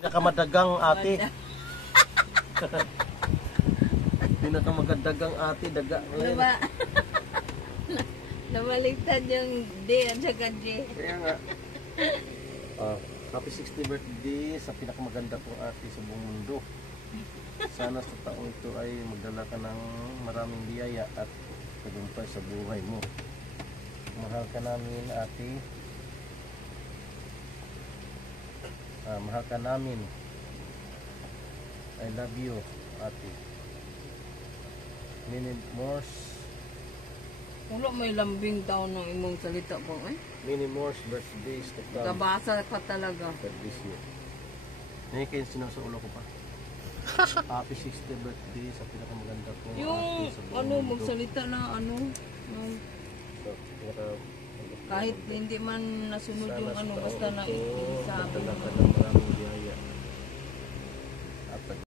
Pinakamadagang ate. Pinakamagadagang ate, daga. Diba? Nabaligtad yung D at saka J. Kaya nga. Happy 60th birthday sa pinakamaganda kong ate sa buong mundo. Sana sa taong ito ay magdala ka ng maraming biyaya at tagumpay sa buhay mo. Mahal ka namin, ate. Mahal ka namin. I love you, ate. Many more. Wala may lambing taon ng imong salita po eh. Many more birthdays to come. Kabasa pa talaga. For this year. Ngayon kayo sinusulo ko pa. Happy 60th birthday sa pinakamaganda kong ate Yung sa buong ano, mundo. magsalita na ano. So, Kahit hindi man nasunod yung ano, basta na ito, isabi magdala mo. ka ng maraming biyaya.